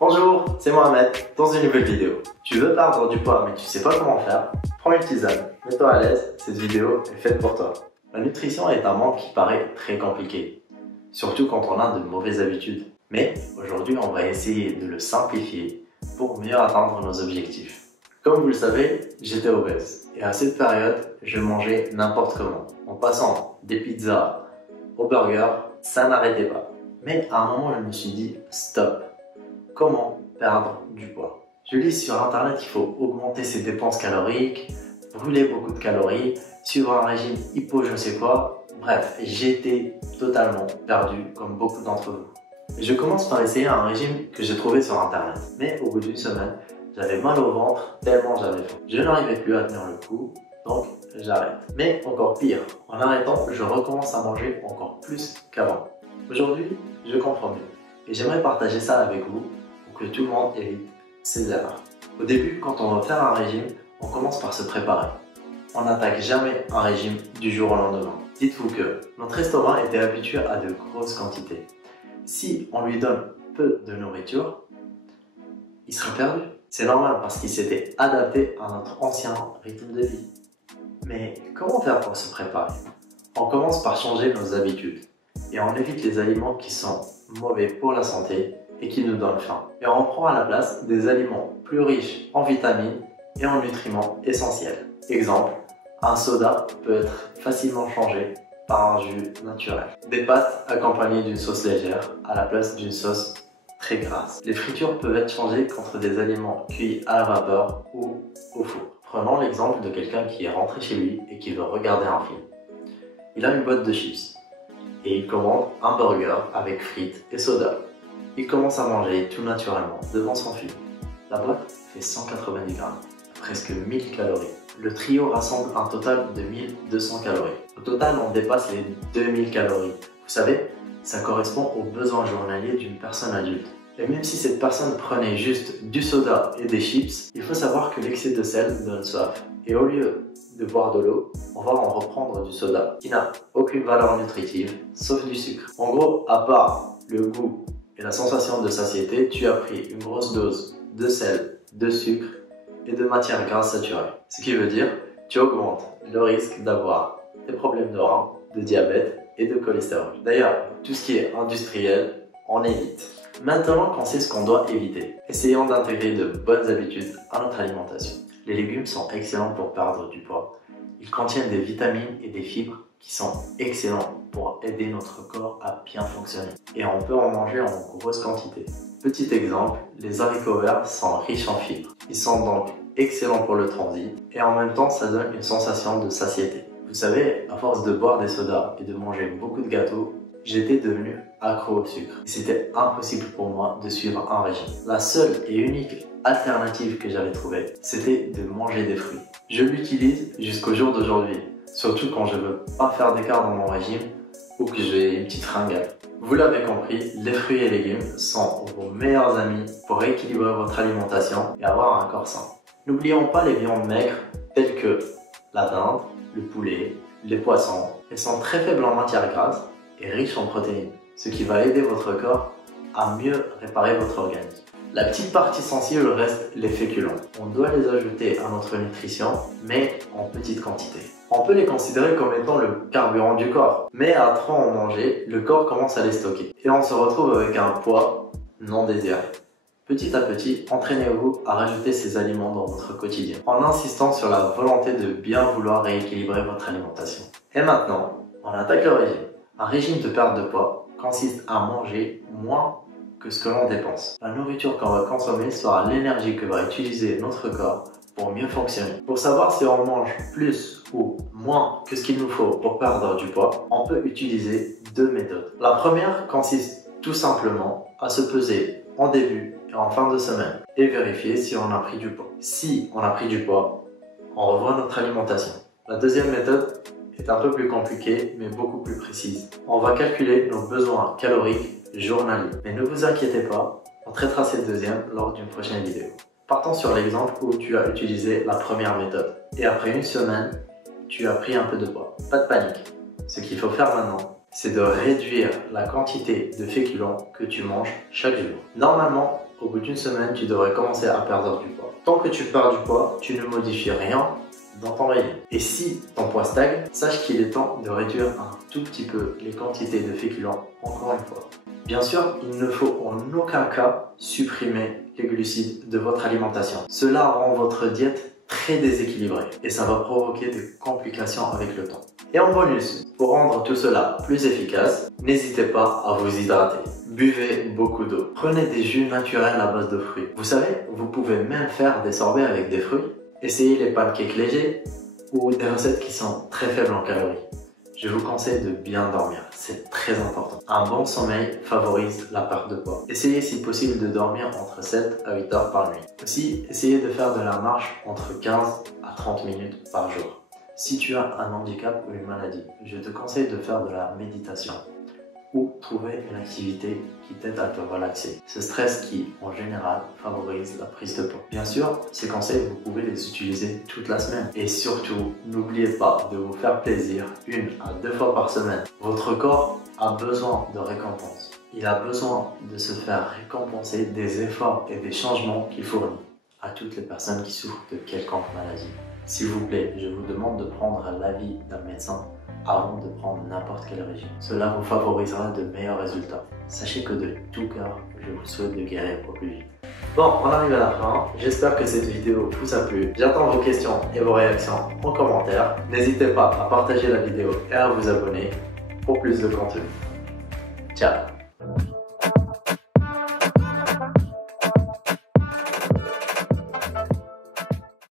Bonjour, c'est Mohamed, dans une nouvelle vidéo. Tu veux perdre du poids mais tu sais pas comment faire? Prends une tisane, mets-toi à l'aise, cette vidéo est faite pour toi. La nutrition est un monde qui paraît très compliqué, surtout quand on a de mauvaises habitudes. Mais aujourd'hui, on va essayer de le simplifier pour mieux atteindre nos objectifs. Comme vous le savez, j'étais obèse et à cette période, je mangeais n'importe comment. En passant des pizzas aux burgers, ça n'arrêtait pas. Mais à un moment, je me suis dit stop. Comment perdre du poids? Je lis sur internet qu'il faut augmenter ses dépenses caloriques, brûler beaucoup de calories, suivre un régime hypo je sais quoi. Bref, j'étais totalement perdu comme beaucoup d'entre vous. Je commence par essayer un régime que j'ai trouvé sur internet. Mais au bout d'une semaine, j'avais mal au ventre tellement j'avais faim. Je n'arrivais plus à tenir le coup, donc j'arrête. Mais encore pire, en arrêtant, je recommence à manger encore plus qu'avant. Aujourd'hui, je comprends mieux. Et j'aimerais partager ça avec vous pour que tout le monde évite ces erreurs. Au début, quand on va faire un régime, on commence par se préparer. On n'attaque jamais un régime du jour au lendemain. Dites-vous que notre estomac était habitué à de grosses quantités. Si on lui donne peu de nourriture, il sera perdu. C'est normal parce qu'il s'était adapté à notre ancien rythme de vie. Mais comment faire pour se préparer? On commence par changer nos habitudes et on évite les aliments qui sont mauvais pour la santé et qui nous donnent faim. Et on prend à la place des aliments plus riches en vitamines et en nutriments essentiels. Exemple, un soda peut être facilement changé par un jus naturel. Des pâtes accompagnées d'une sauce légère à la place d'une sauce très grasse. Les fritures peuvent être changées contre des aliments cuits à la vapeur ou au four. Prenons l'exemple de quelqu'un qui est rentré chez lui et qui veut regarder un film. Il a une boîte de chips et il commande un burger avec frites et soda. Il commence à manger tout naturellement devant son film. La boîte fait 190 grammes, presque 1000 calories. Le trio rassemble un total de 1200 calories. Au total, on dépasse les 2000 calories. Vous savez, ça correspond aux besoins journaliers d'une personne adulte. Et même si cette personne prenait juste du soda et des chips, il faut savoir que l'excès de sel donne soif. Et au lieu de boire de l'eau, on va en reprendre du soda, qui n'a aucune valeur nutritive, sauf du sucre. En gros, à part le goût et la sensation de satiété, tu as pris une grosse dose de sel, de sucre et de matières grasses saturées. Ce qui veut dire, tu augmentes le risque d'avoir des problèmes de reins, de diabète et de cholestérol. D'ailleurs, tout ce qui est industriel, on évite. Maintenant qu'on sait ce qu'on doit éviter, essayons d'intégrer de bonnes habitudes à notre alimentation. Les légumes sont excellents pour perdre du poids. Ils contiennent des vitamines et des fibres qui sont excellents pour aider notre corps à bien fonctionner. Et on peut en manger en grosse quantité. Petit exemple, les haricots verts sont riches en fibres. Ils sont donc excellents pour le transit et en même temps ça donne une sensation de satiété. Vous savez, à force de boire des sodas et de manger beaucoup de gâteaux, j'étais devenu accro au sucre. Et c'était impossible pour moi de suivre un régime. La seule et unique alternative que j'avais trouvée, c'était de manger des fruits. Je l'utilise jusqu'au jour d'aujourd'hui, surtout quand je veux pas faire d'écart dans mon régime ou que j'ai une petite fringale. Vous l'avez compris, les fruits et légumes sont vos meilleurs amis pour rééquilibrer votre alimentation et avoir un corps sain. N'oublions pas les viandes maigres telles que la dinde, le poulet, les poissons. Elles sont très faibles en matières grasses et riches en protéines, ce qui va aider votre corps à mieux réparer votre organisme. La petite partie sensible reste les féculents. On doit les ajouter à notre nutrition, mais en petite quantité. On peut les considérer comme étant le carburant du corps, mais à trop en manger, le corps commence à les stocker et on se retrouve avec un poids non désiré. Petit à petit, entraînez-vous à rajouter ces aliments dans votre quotidien, en insistant sur la volonté de bien vouloir rééquilibrer votre alimentation. Et maintenant, on attaque le régime. Un régime de perte de poids consiste à manger moins que ce que l'on dépense. La nourriture qu'on va consommer sera l'énergie que va utiliser notre corps pour mieux fonctionner. Pour savoir si on mange plus ou moins que ce qu'il nous faut pour perdre du poids, on peut utiliser deux méthodes. La première consiste tout simplement à se peser en début et en fin de semaine et vérifier si on a pris du poids. Si on a pris du poids, on revoit notre alimentation. La deuxième méthode est un peu plus compliquée mais beaucoup plus précise. On va calculer nos besoins caloriques journaliers. Mais ne vous inquiétez pas, on traitera cette deuxième lors d'une prochaine vidéo. Partons sur l'exemple où tu as utilisé la première méthode et après une semaine, tu as pris un peu de poids. Pas de panique. Ce qu'il faut faire maintenant, c'est de réduire la quantité de féculents que tu manges chaque jour. Normalement, Au bout d'une semaine, tu devrais commencer à perdre du poids. Tant que tu perds du poids, tu ne modifies rien dans ton régime. Et si ton poids stagne, sache qu'il est temps de réduire un tout petit peu les quantités de féculents, encore une fois. Bien sûr, il ne faut en aucun cas supprimer les glucides de votre alimentation. Cela rend votre diète très déséquilibrée et ça va provoquer des complications avec le temps. Et en bonus, pour rendre tout cela plus efficace, n'hésitez pas à vous hydrater. Buvez beaucoup d'eau. Prenez des jus naturels à base de fruits. Vous savez, vous pouvez même faire des sorbets avec des fruits. Essayez les pancakes légers ou des recettes qui sont très faibles en calories. Je vous conseille de bien dormir, c'est très important. Un bon sommeil favorise la perte de poids. Essayez si possible de dormir entre 7 à 8 heures par nuit. Aussi, essayez de faire de la marche entre 15 à 30 minutes par jour. Si tu as un handicap ou une maladie, je te conseille de faire de la méditation ou trouver une activité qui t'aide à te relaxer. Ce stress qui, en général, favorise la prise de poids. Bien sûr, ces conseils, vous pouvez les utiliser toute la semaine. Et surtout, n'oubliez pas de vous faire plaisir 1 à 2 fois par semaine. Votre corps a besoin de récompenses. Il a besoin de se faire récompenser des efforts et des changements qu'il fournit à toutes les personnes qui souffrent de quelconque maladie. S'il vous plaît, je vous demande de prendre l'avis d'un médecin avant de prendre n'importe quel régime. Cela vous favorisera de meilleurs résultats. Sachez que de tout cœur, je vous souhaite de guérir au plus vite. Bon, on arrive à la fin. J'espère que cette vidéo vous a plu. J'attends vos questions et vos réactions en commentaire. N'hésitez pas à partager la vidéo et à vous abonner pour plus de contenu. Ciao!